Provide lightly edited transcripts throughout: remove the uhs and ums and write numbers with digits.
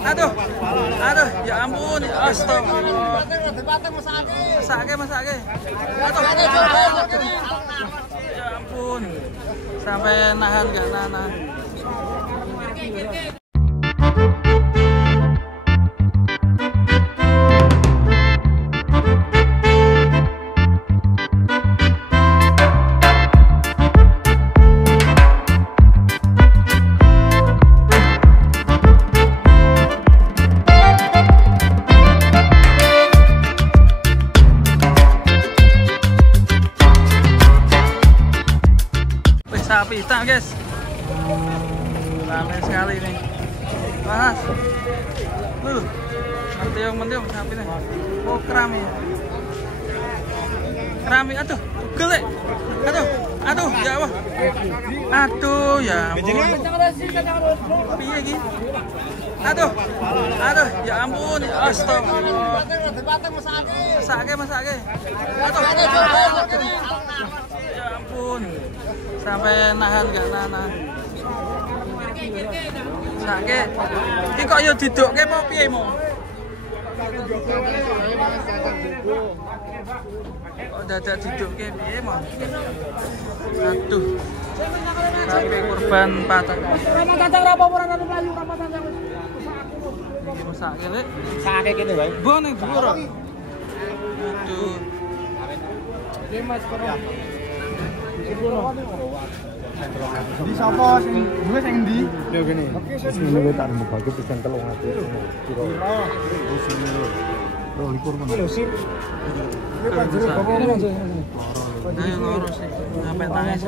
Aduh, ya ampun, astagfirullah. Masake. Aduh, ya ampun, sampai nahan nggak nahan. Sapi hitam guys, ramai sekali nih. Mas, lu mentiung sapi nih. Oh kerami, aduh, gelek, aduh, ya Allah, aduh ya ampun, piye iki? Aduh, ya ampun, astagfirullah. Masake, aduh, ya ampun. Sampai nahan nggak nahan. Sakit. Iki kok yo didukke mau piye mau? Kok dadak didukke piye mau? Aduh. Sampai korban patah. Iki rusak kene. Sakit kene wae. Mbok ning dhuwur. Aduh. Di sapa sing duwe sing endi? Lho gini. Wis ngene tak mbagi pisan 300. Piro? Wis ngene. 22 men. Lho sip. Iki panjere bapak ngono. Ayo lurus sih. Sampai nangis.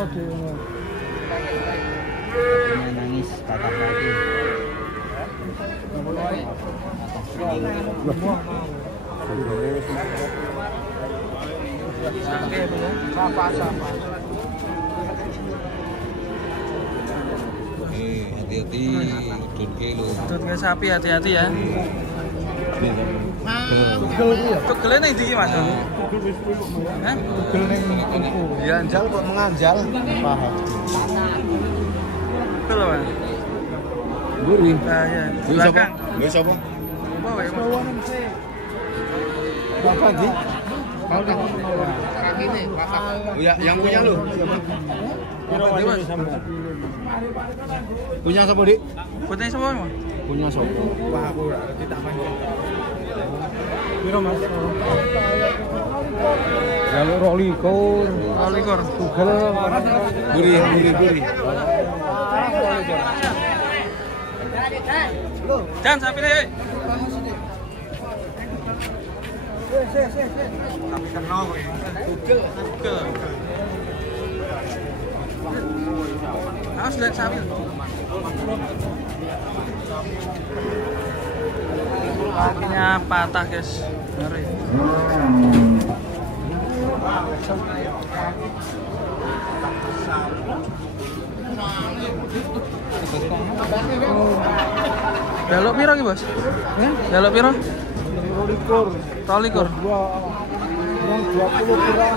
Nangis patah lagi. Sakit ya. Sapa. Hati-hati, Tutke sapi hati-hati ya. Tugel ning ndi Mas? Hah? Tugel ning dianjal kok menganjal. Paham. Tugel Mas. Gurih. Ah ya. Belakang. Lho sapa? Apa wae Mas? Bapak ndi? Oh ya, yang punya lu. Punya siapa, Dik? Punya siapa, Mas? Punya siapa? Wah, aku ora ngerti tak panggil. Piro, Mas? Jalur rolikur. Rolikur. Tugel. Gurih. Dan sapi nih. Tapi kena kowe. Tugel. Harus lihat sapi. Kakinya patah guys. Ngeri. Belok piro ki, Bos? Belok piro? 22. 20 kurang.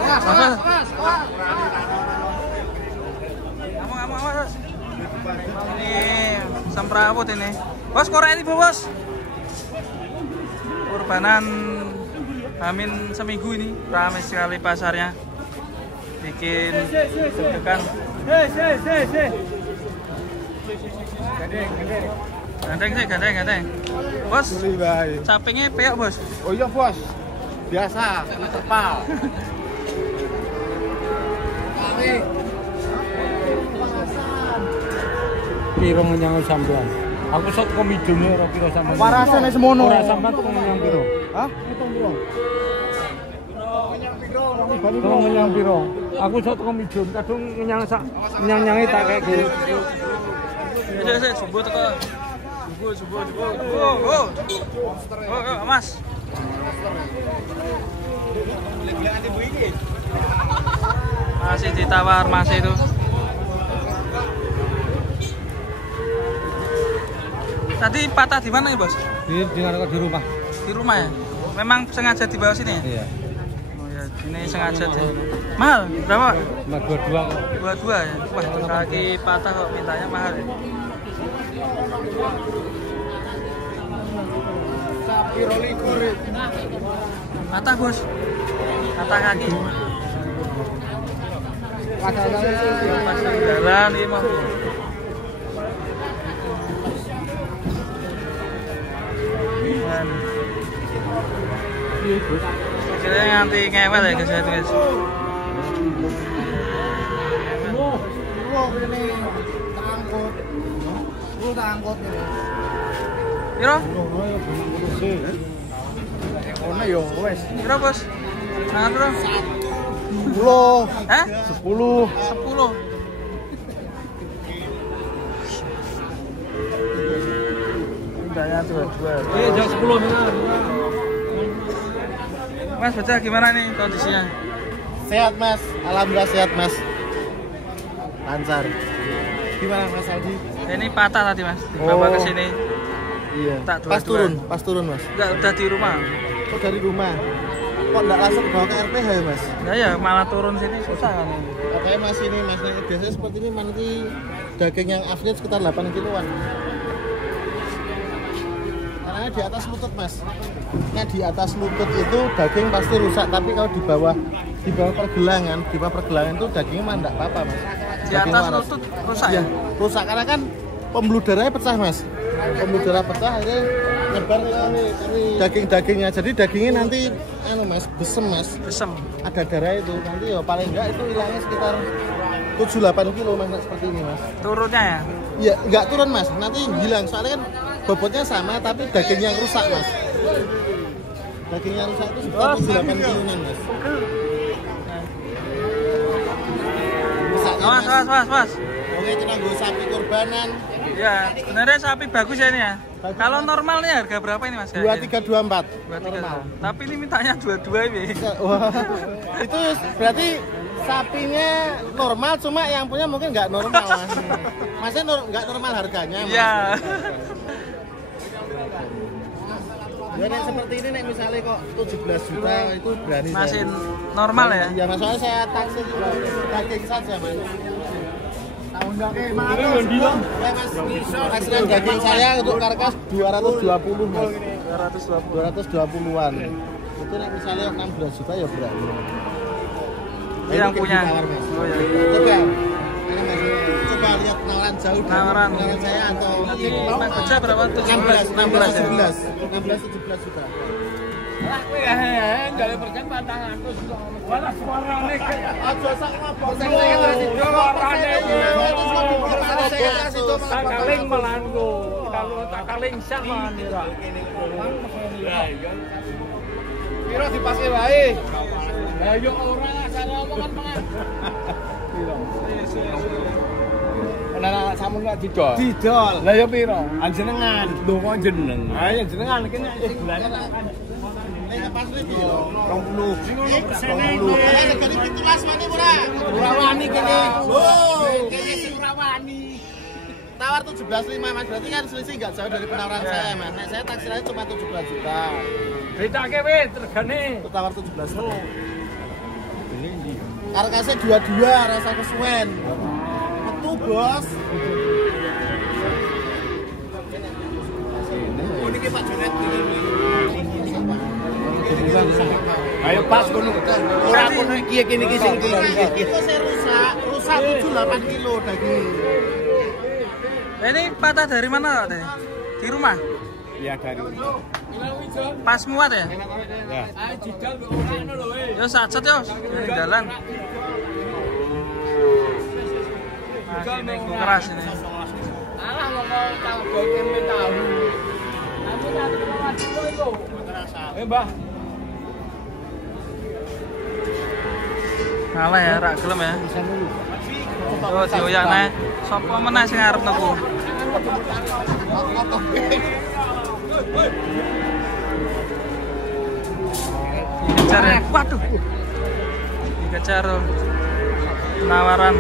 Awas. Ini semrawut ini. Bos, korek ini, Bos. Kurbanan Hamin seminggu ini ramai sekali pasarnya. Bikin deg-degan. Gandeng. Bos, capingnya peok, Bos. Oh iya, Bos. Biasa, terpal. Piro menyang sampean? Aku sok komidune ora piro sampean. Warasane semono. Ora sampean kok menyang piro? Hah? Tolong menyang piro? Aku sok komidun kadung menyang sak menyang-nyange tak keke. Wis subuh teko. Subuh. Oh, Mas. Masih ditawar masih itu. Tadi patah di mana nih, Bos? Di rumah. Di rumah ya? Memang sengaja dibawa sini ya? Iya. Oh ya, ini sengaja deh. Mahal? Berapa? 22. 22 ya? Wah, kaki patah kok mintanya mahal ya? Patah bos. Patah kaki. Pasang jalan ini mau. Kira nganti ngewel ya guys, guys. Angkot ini. Piro? Ono yo wes. Piro bos? Sangat bro? 10. Hah? 10. 10. Indahnya dua-dua. Iya, jam 10 benar. Mas Bocah gimana nih kondisinya? Sehat Mas, alhamdulillah sehat Mas. Lancar. Gimana Mas Aldi? Ini patah tadi Mas, dibawa ke sini. Iya. Tak Pas dua-dua. turun Mas. Enggak, udah di rumah. Kok dari rumah? Kok enggak langsung bawa ke RPH ya Mas? Nah ya malah turun sini susah kan ini. Katanya Mas ini Mas, biasanya seperti ini nanti daging yang asli sekitar 8 kiloan. Karena di atas lutut Mas. Nah di atas lutut itu daging pasti rusak, tapi kalau di bawah pergelangan itu dagingnya mah enggak apa-apa Mas. Di atas lutut rusak ya? Rusak karena kan pembuluh darahnya pecah Mas. Pembuluh darah pecah akhirnya nyebar ke daging-dagingnya. Jadi dagingnya nanti Mas, besem Mas. Besem. Ada darah itu. Nanti ya paling enggak itu hilangnya sekitar 7-8 kilo Mas seperti ini Mas. Turunnya ya? Iya, enggak turun Mas. Nanti hilang soalnya kan bobotnya sama tapi daging yang rusak Mas. Daging yang rusak itu sekitar 7-8 kiloan Mas. Mas. Oke, itu nanggo sapi kurbanan. Ya, sebenarnya sapi bagus ya ini ya. Kalau normal nih harga berapa ini Mas? 2324. 23. Tapi ini mintanya 22 ini. Wah, itu berarti sapinya normal, cuma yang punya mungkin nggak normal Mas. Masnya nggak normal harganya Mas. Iya. Ya nek seperti ini nek misalnya kok 17 juta itu berani Masih saya. normal ya? Ya masalahnya saya taksi daging saja Mas. Tahun daging mana? Ya Mas, taksiran daging saya untuk karkas 220 Mas. 220-an. Itu nek misalnya 16 juta ya berani. Ini yang punya. Oh ya. Coba lihat penawaran jauh Penawaran saya atau Mas Bocah berapa? 17 juta. Lah kowe gale persen pantangan terus wala suarane aja sak ngapa takaling melango kalau takaling sama nira piro dipake wae lah yo ora asale omongan mangan piro ana samun gak didol lah yo piro anjenengan ndonga jeneng ayo jenengan kene bulane Pas iki yo 20. Regane 17 wani ora? Ora wani kene. Kene ora wani. Tawar 17,5 Mas, berarti kan selisih enggak jauh dari penawaran saya Mas. Nek saya taksirannya cuma 17 juta. Ditake wis regane. Tawar 17. Karkasnya 22 rasa kesuwen. Metu bos. Ini Pak Junet ayo pas kono. Ora kono iki kene iki sing iki rusak 7-8 kilo daging. Ini patah dari mana tadi? Di rumah? Iya dari rumah. Pas muat ya? Ya. Ayo jidal kok ngono lho we. Yo satset yo, ini jalan. Ini keras ini. Alah ngomong tahu tempe tahu. Aku tak tahu itu. Mbah. Ngalah ya, rak gelem ya. Oh, dioyak nae. Sopo meneh sing arep nopo? Dikejar ya. Waduh. Dikejar penawaran.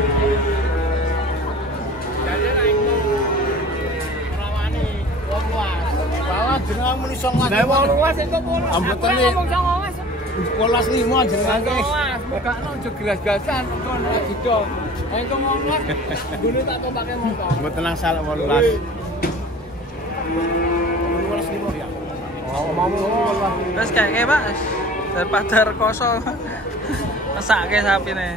Bawa jeneng muni 9. Lah wong luas itu polos. Ambetane. Ngomong 18,5 jenenge. Megakno aja gelas-gelasan kon gitu. Engko ngomong. Gune tak pakai motor. Mboten nang salah 18. 18,5 ya. Oh, Terus kayak Pak, daripada rekoso mesake sapi nih.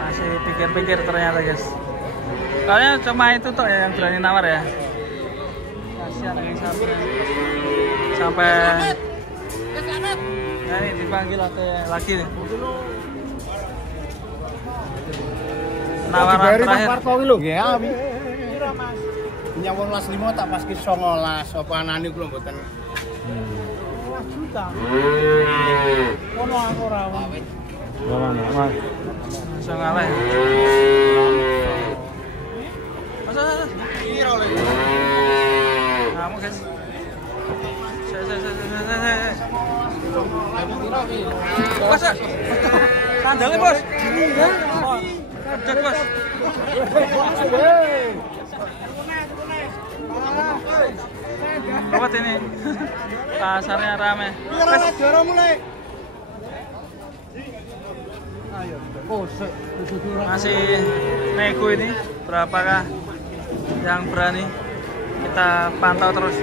Masih pikir-pikir ternyata guys. Soalnya cuma itu tuh ya yang berani nawar ya. Kasihan yang sapi. Sampai nah ini dipanggil lagi nih. Nawaran terakhir. Ya, nyawang las 5 tak pas ki 19 apa anane kula mboten. 15 juta. Ono aku ora. Mana, Mas? Langsung ngalah. Masa? Piro lho? Kamu guys. Bos. Sandalnya, Bos. Cek, Bos. Lewat ini. Pasarnya rame. Masih nego ini. Berapakah yang berani? Kita pantau terus.